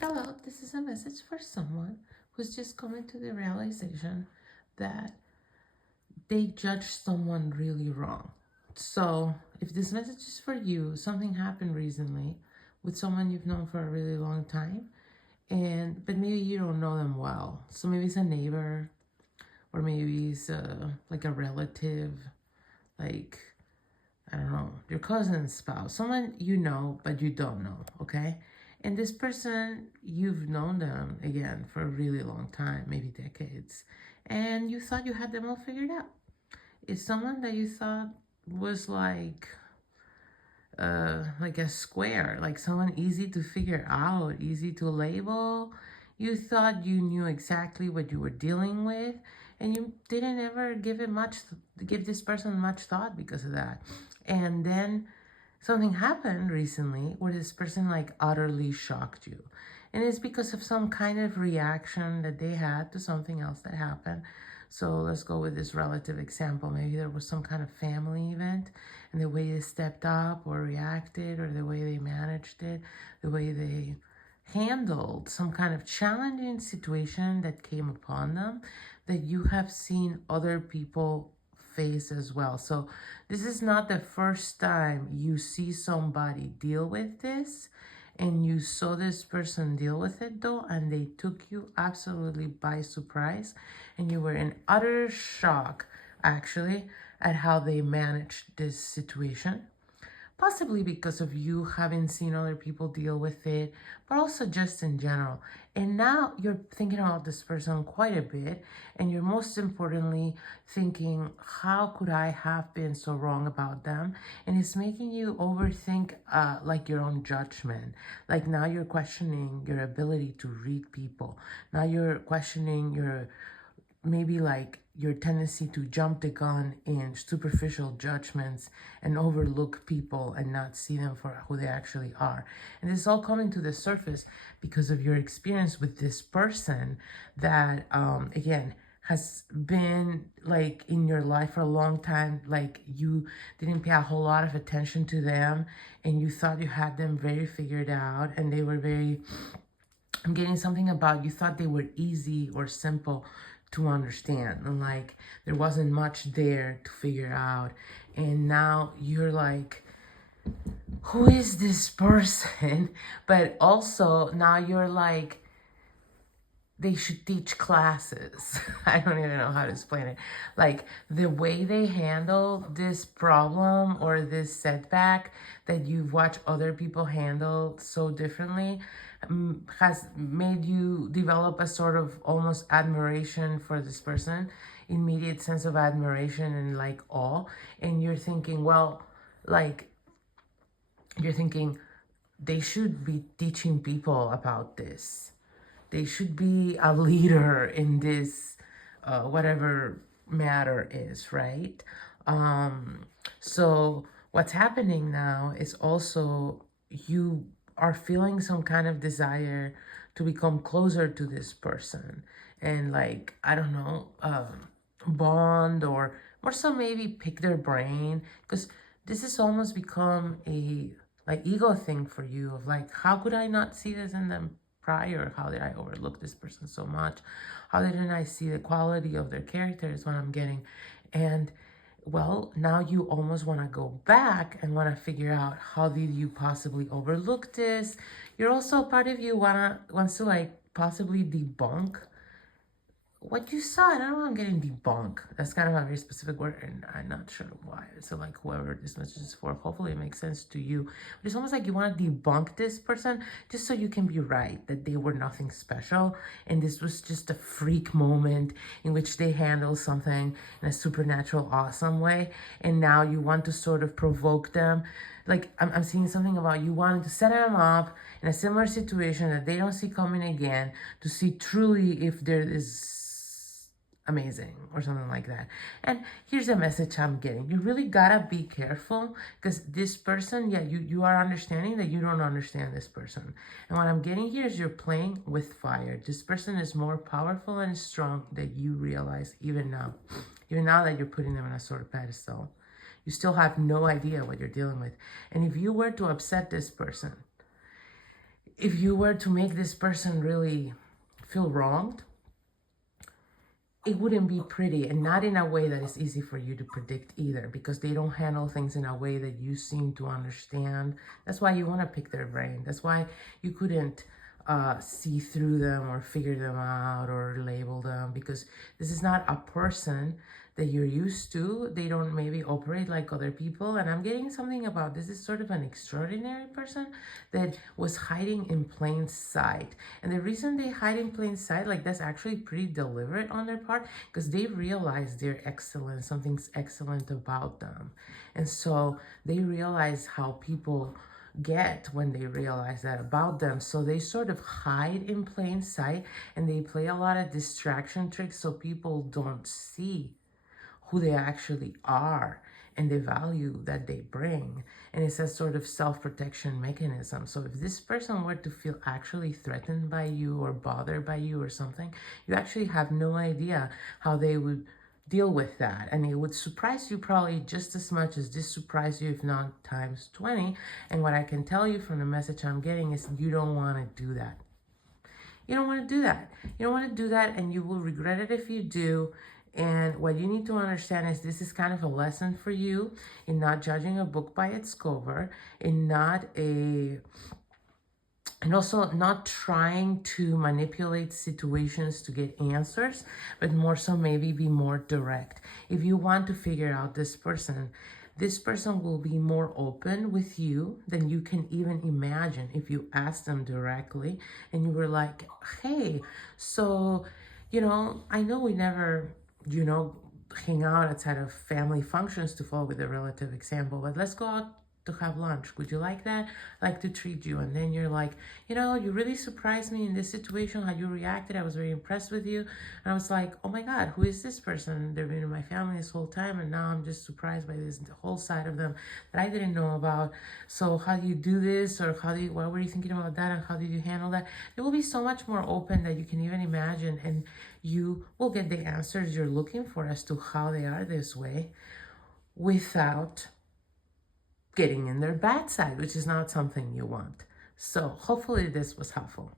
Hello, this is a message for someone who's just coming to the realization that they judged someone really wrong. So, if this message is for you, something happened recently with someone you've known for a really long time, and but maybe you don't know them well. So maybe it's a neighbor, or maybe it's like a relative, like I don't know, your cousin's spouse, someone you know but you don't know, okay? And this person, you've known them again for a really long time, maybe decades, and you thought you had them all figured out. It's someone that you thought was like a square, like someone easy to figure out, easy to label. You thought you knew exactly what you were dealing with, and you didn't ever give this person much thought because of that. And then something happened recently where this person like utterly shocked you. And it's because of some kind of reaction that they had to something else that happened. So let's go with this relative example. Maybe there was some kind of family event, and the way they stepped up or reacted, or the way they managed it, the way they handled some kind of challenging situation that came upon them that you have seen other people face as well. So this is not the first time you see somebody deal with this, and you saw this person deal with it though, and they took you absolutely by surprise, and you were in utter shock actually at how they managed this situation. Possibly because of you having seen other people deal with it, but also just in general. And now you're thinking about this person quite a bit, and you're most importantly thinking, how could I have been so wrong about them? And it's making you overthink like your own judgment. Like now you're questioning your ability to read people. Now you're questioning your maybe like your tendency to jump the gun in superficial judgments and overlook people and not see them for who they actually are. And this is all coming to the surface because of your experience with this person that, again, has been like in your life for a long time. Like you didn't pay a whole lot of attention to them, and you thought you had them very figured out, and they were very, I'm getting something about you thought they were easy or simple to understand, and like there wasn't much there to figure out. And now you're like, who is this person? But also now you're like, they should teach classes. I don't even know how to explain it. Like the way they handle this problem or this setback that you've watched other people handle so differently has made you develop a sort of almost admiration for this person, immediate sense of admiration and like awe. And you're thinking, well, like, you're thinking they should be teaching people about this. They should be a leader in this, whatever matter is, right? So what's happening now is also you are feeling some kind of desire to become closer to this person and like, I don't know, bond or more so maybe pick their brain, because this has almost become a like ego thing for you of like, how could I not see this in them prior? How did I overlook this person so much? How didn't I see the quality of their character is what I'm getting. And well, now you almost want to go back and want to figure out how did you possibly overlook this. You're also, part of you wants to like possibly debunk what you saw. I don't know, I'm getting debunk. That's kind of a very specific word, and I'm not sure why. So like whoever this message is for, hopefully it makes sense to you. But it's almost like you want to debunk this person just so you can be right, that they were nothing special, and this was just a freak moment in which they handled something in a supernatural, awesome way. And now you want to sort of provoke them. Like I'm seeing something about you wanting to set them up in a similar situation that they don't see coming again, to see truly if there is amazing or something like that. And here's a message I'm getting. You really gotta be careful, because this person, yeah, you are understanding that you don't understand this person. And what I'm getting here is you're playing with fire. This person is more powerful and strong than you realize even now that you're putting them on a sort of pedestal. You still have no idea what you're dealing with. And if you were to upset this person, if you were to make this person really feel wronged, it wouldn't be pretty, and not in a way that is easy for you to predict either, because they don't handle things in a way that you seem to understand. That's why you want to pick their brain. That's why you couldn't see through them or figure them out or label them, because this is not a person that you're used to. They don't maybe operate like other people. And I'm getting something about this is sort of an extraordinary person that was hiding in plain sight. And the reason they hide in plain sight, like, that's actually pretty deliberate on their part, because they realize they're excellent, something's excellent about them. And so they realize how people get when they realize that about them. So they sort of hide in plain sight, and they play a lot of distraction tricks so people don't see who they actually are and the value that they bring. And it's a sort of self-protection mechanism. So if this person were to feel actually threatened by you or bothered by you or something, you actually have no idea how they would deal with that. And it would surprise you probably just as much as this surprised you, if not times 20. And what I can tell you from the message I'm getting is you don't want to do that. You don't want to do that. You don't want to do that, and you will regret it if you do. And what you need to understand is this is kind of a lesson for you in not judging a book by its cover, and also not trying to manipulate situations to get answers, but more so maybe be more direct. If you want to figure out this person will be more open with you than you can even imagine if you ask them directly and you were like, hey, so, I know we never, hang out outside of family functions, to follow with a relative example, but let's go out to have lunch. Would you like that? I'd like to treat you. And then you're like, you really surprised me in this situation, how you reacted. I was very impressed with you. And I was like, oh my God, who is this person? They've been in my family this whole time, and now I'm just surprised by this whole side of them that I didn't know about. So how do you do this? Or what were you thinking about that? And how did you handle that? It will be so much more open that you can even imagine, and you will get the answers you're looking for as to how they are this way without getting in their bad side, which is not something you want. So hopefully this was helpful.